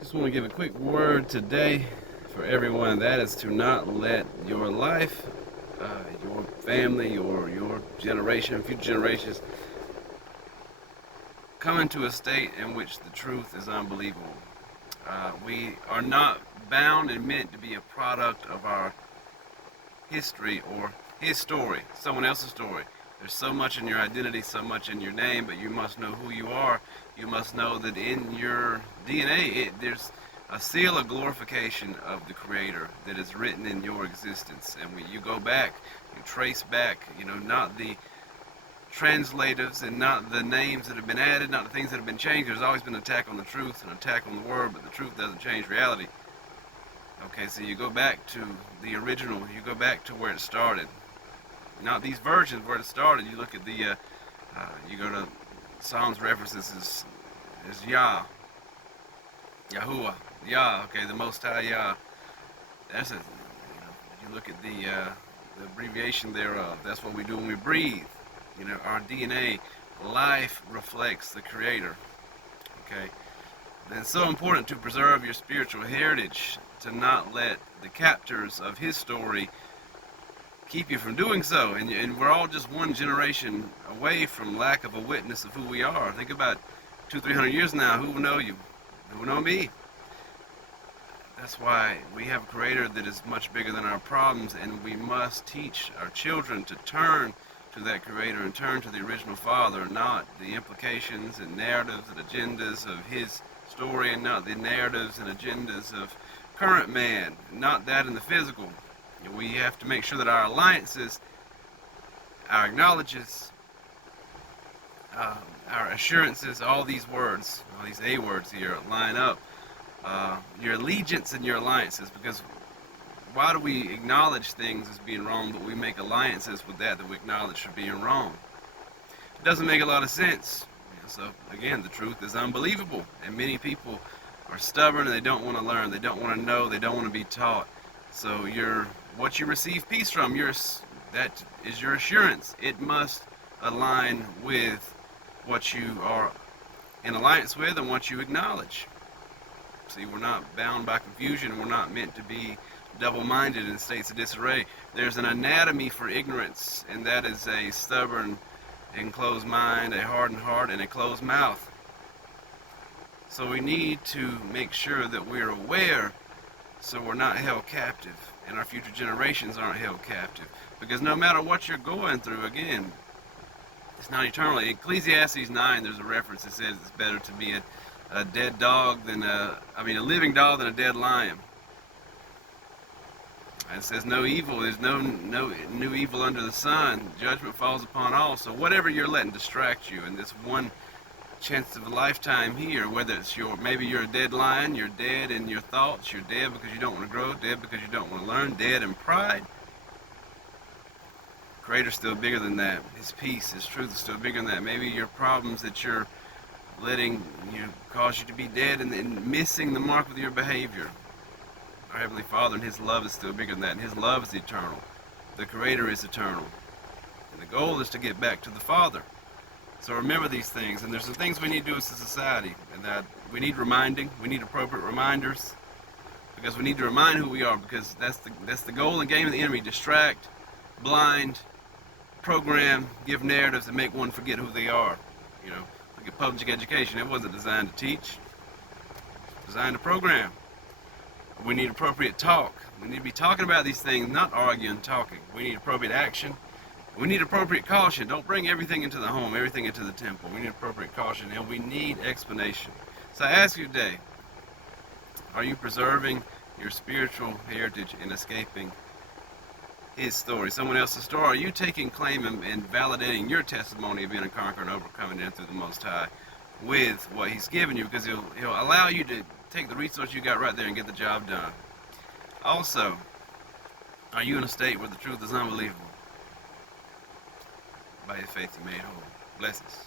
Just want to give a quick word today for everyone, and that is to not let your life, your family, or your generation, future generations, come into a state in which the truth is unbelievable. We are not bound and meant to be a product of our history or his story, someone else's story. There's so much in your identity, so much in your name, but you must know who you are. You must know that in your DNA, there's a seal of glorification of the Creator that is written in your existence. And when you go back, you trace back, not the translatives and not the names that have been added, not the things that have been changed. There's always been an attack on the truth, an attack on the Word, but the truth doesn't change reality. Okay, so you go back to the original, you go back to where it started. Not these versions where it started. You look at you go to Psalms references as Yah, Yahuwah, Yah. Okay, the Most High Yah. That's it. You look at the abbreviation thereof. That's what we do when we breathe. Our DNA, life reflects the Creator. Okay, and it's so important to preserve your spiritual heritage, to not let the captors of His story keep you from doing so. And we're all just one generation away from lack of a witness of who we are. Think about 200-300 years now, who will know you? Who will know me? That's why we have a Creator that is much bigger than our problems, and we must teach our children to turn to that Creator and turn to the original Father, not the implications and narratives and agendas of His story, and not the narratives and agendas of current man, not that in the physical. We have to make sure that our alliances, our acknowledges, our assurances, all these words, all these A words here line up. Your allegiance and your alliances, because why do we acknowledge things as being wrong, but we make alliances with that we acknowledge for being wrong? It doesn't make a lot of sense. So again, the truth is unbelievable, and many people are stubborn and they don't want to learn, they don't want to know, they don't want to be taught. So what you receive peace from, that is your assurance. It must align with what you are in alliance with and what you acknowledge. See, we're not bound by confusion. We're not meant to be double-minded in states of disarray. There's an anatomy for ignorance, and that is a stubborn and closed mind, a hardened heart, and a closed mouth. So we need to make sure that we're aware so we're not held captive, and our future generations aren't held captive. Because no matter what you're going through, again, it's not eternal. In Ecclesiastes 9, there's a reference that says it's better to be a dead dog than a living dog than a dead lion. And it says no evil, there's no new evil under the sun. Judgment falls upon all. So whatever you're letting distract you in this one chance of a lifetime here, whether it's maybe you're a dead lion, you're dead in your thoughts, you're dead because you don't want to grow, dead because you don't want to learn, dead in pride. Creator's still bigger than that. His peace, His truth is still bigger than that. Maybe your problems that you're letting cause you to be dead and missing the mark with your behavior. Our Heavenly Father and His love is still bigger than that, and His love is eternal. The Creator is eternal. And the goal is to get back to the Father. So remember these things, and there's some things we need to do as a society, and that we need reminding, we need appropriate reminders, because we need to remind who we are, because that's the goal and game of the enemy: distract, blind, program, give narratives that make one forget who they are. Look at public education. It wasn't designed to teach. It was designed to program. We need appropriate talk. We need to be talking about these things, not arguing, talking. We need appropriate action. We need appropriate caution. Don't bring everything into the home, everything into the temple. We need appropriate caution, and we need explanation. So I ask you today, are you preserving your spiritual heritage and escaping His story, someone else's story? Are you taking claim and validating your testimony of being a conqueror and overcoming it through the Most High with what He's given you? Because He'll allow you to take the resource you got right there and get the job done. Also, are you in a state where the truth is unbelievable? By your faith you made whole. Blessings.